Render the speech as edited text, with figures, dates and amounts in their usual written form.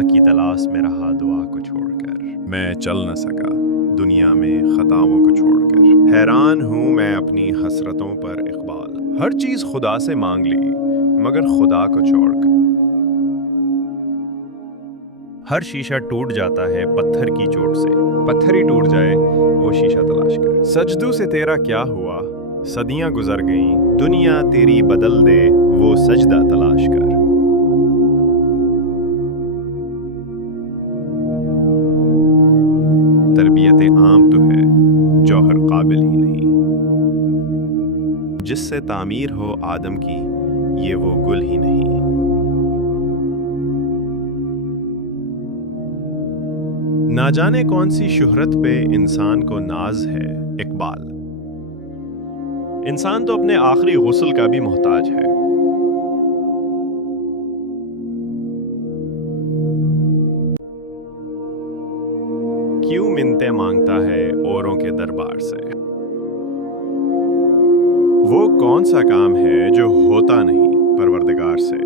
خدا کی تلاش میں رہا دعا کو چھوڑ کر، میں چل نہ سکا دنیا میں خطاؤں کو چھوڑ کر، حیران ہوں میں اپنی حسرتوں پر اقبال، ہر چیز خدا سے مانگ لی مگر خدا کو چھوڑ کر، ہر شیشہ ٹوٹ جاتا ہے پتھر کی چوٹ سے، پتھر ہی ٹوٹ جائے وہ شیشہ تلاش کر، سجدوں سے تیرا کیا ہوا صدیاں گزر گئیں، دنیا تیری بدل دے وہ سجدہ تلاش کر، تربیت عام تو ہے جوہر قابل ہی نہیں، جس سے تعمیر ہو آدم کی یہ وہ گل ہی نہیں، نہ جانے کون سی شہرت پہ انسان کو ناز ہے اقبال، انسان تو اپنے آخری غسل کا بھی محتاج ہے، کیوں منتیں مانگتا ہے اوروں کے دربار سے، وہ کون سا کام ہے جو ہوتا نہیں پروردگار سے،